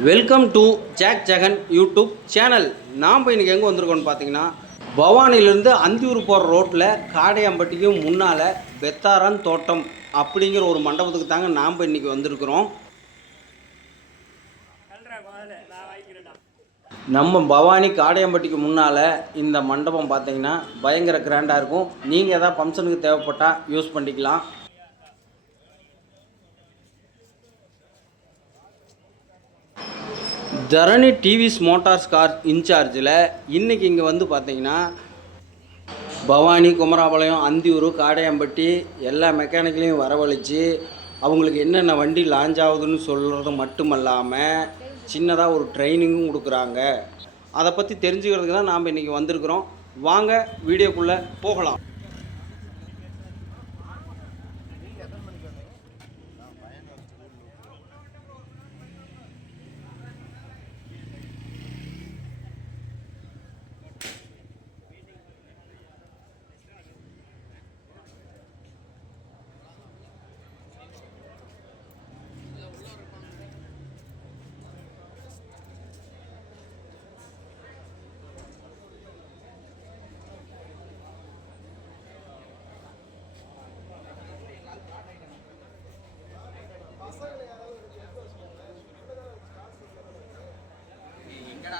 Welcome to Jack Jagan YouTube channel. நாம் இன்றைக்கி எங்கே வந்திருக்கோம்னு பார்த்தீங்கன்னா, பவானிலேருந்து அந்தியூர் போகிற ரோட்டில் காடையம்பட்டிக்கும் முன்னால் பெத்தாரன் தோட்டம் அப்படிங்கிற ஒரு மண்டபத்துக்கு தாங்க நாம் இன்றைக்கி வந்திருக்கிறோம். நம்ம பவானி காடையம்பட்டிக்கு முன்னால் இந்த மண்டபம் பார்த்தீங்கன்னா பயங்கர கிராண்டாக இருக்கும். நீங்கள் எதாவது ஃபங்க்ஷனுக்கு தேவைப்பட்டால் யூஸ் பண்ணிக்கலாம். தரணி டிவிஎஸ் மோட்டார்ஸ் கார் இன்சார்ஜில் இன்றைக்கி இங்கே வந்து பார்த்திங்கன்னா பவானி, குமராபாளையம், அந்தியூர், காடையம்பட்டி எல்லா மெக்கானிக்கலையும் வரவழைச்சி அவங்களுக்கு என்னென்ன வண்டி லான்ச் ஆகுதுன்னு சொல்கிறது மட்டுமல்லாமல் சின்னதாக ஒரு ட்ரைனிங்கும் கொடுக்குறாங்க. அதை பற்றி தெரிஞ்சுக்கிறதுக்கு தான் நாம் இன்றைக்கி வந்திருக்கிறோம். வாங்க வீடியோக்குள்ளே போகலாம்.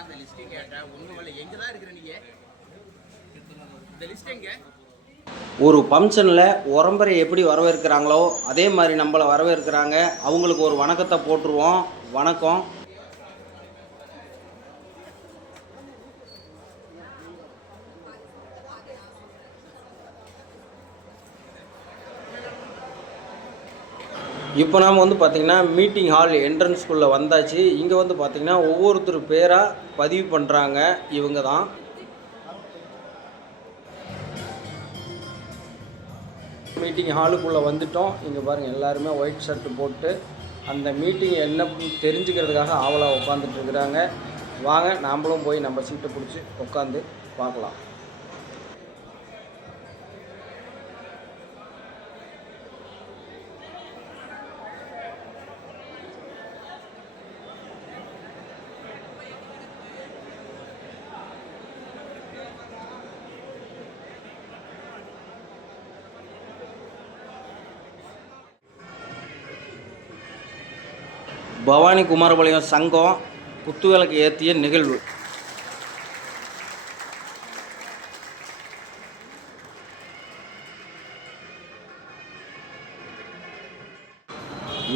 அந்த லிஸ்டிங் கேட்டேன் ஒன்றும் எங்கே தான் இருக்கிற நீங்கள் இந்த லிஸ்டிங்க ஒரு ஃபங்க்ஷனில் உறம்பரை எப்படி வரவேற்கிறாங்களோ அதே மாதிரி நம்மளை வரவேற்கிறாங்க. அவங்களுக்கு ஒரு வணக்கத்தை போட்டுருவோம். வணக்கம். இப்போ நாம் வந்து பார்த்திங்கன்னா மீட்டிங் ஹால் என்ட்ரன்ஸ்குள்ளே வந்தாச்சு. இங்கே வந்து பார்த்திங்கன்னா ஒவ்வொருத்தர் பேராக பதிவு பண்ணுறாங்க. இவங்க தான் மீட்டிங் ஹாலுக்குள்ளே வந்துட்டோம். இங்கே பாருங்கள், எல்லாருமே ஒயிட் ஷர்ட்டு போட்டு அந்த மீட்டிங் என்ன தெரிஞ்சுக்கிறதுக்காக ஆவலாக உட்காந்துட்ருக்குறாங்க. வாங்க நாம்ளும் போய் நம்ம சீட்டை பிடிச்சி உட்காந்து பார்க்கலாம். பவானி குமாரபாளையம் சங்கம் குத்துவிளக்கு ஏற்றிய நிகழ்வு.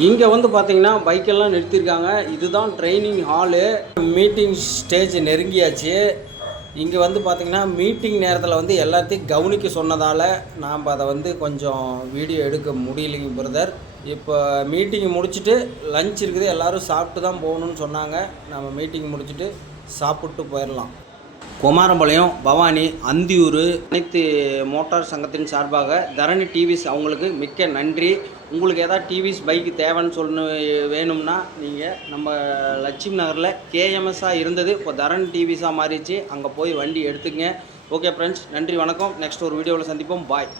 இங்கே வந்து பார்த்திங்கன்னா பைக்கெல்லாம் நிறுத்தியிருக்காங்க. இதுதான் ட்ரைனிங் ஹாலு. மீட்டிங் ஸ்டேஜ் நெருங்கியாச்சு. இங்கே வந்து பார்த்திங்கன்னா மீட்டிங் நேரத்தில் வந்து எல்லாத்தையும் கவனிக்க சொன்னதால் நாம் அதை வந்து கொஞ்சம் வீடியோ எடுக்க முடியலைங்க பிரதர். இப்போ மீட்டிங் முடிச்சுட்டு லஞ்ச் இருக்குது, எல்லோரும் சாப்பிட்டு தான் போகணுன்னு சொன்னாங்க. நம்ம மீட்டிங் முடிச்சுட்டு சாப்பிட்டு போயிடலாம். குமாரபாளையம், பவானி, அந்தியூர் அனைத்து மோட்டார் சங்கத்தின் சார்பாக தரணி டிவிஎஸ் அவங்களுக்கு மிக்க நன்றி. உங்களுக்கு எதாவது டிவிஎஸ் பைக்கு தேவைன்னு வேணும்னா நீங்கள் நம்ம லட்சுமி நகரில் கேஎம்எஸ்ஸாக இருந்தது, இப்போ தரணி டிவிஎஸ்ஸாக மாறிடுச்சு. அங்கே போய் வண்டி எடுத்துங்க. ஓகே ஃப்ரெண்ட்ஸ், நன்றி, வணக்கம். நெக்ஸ்ட் ஒரு வீடியோவில் சந்திப்போம். பாய்.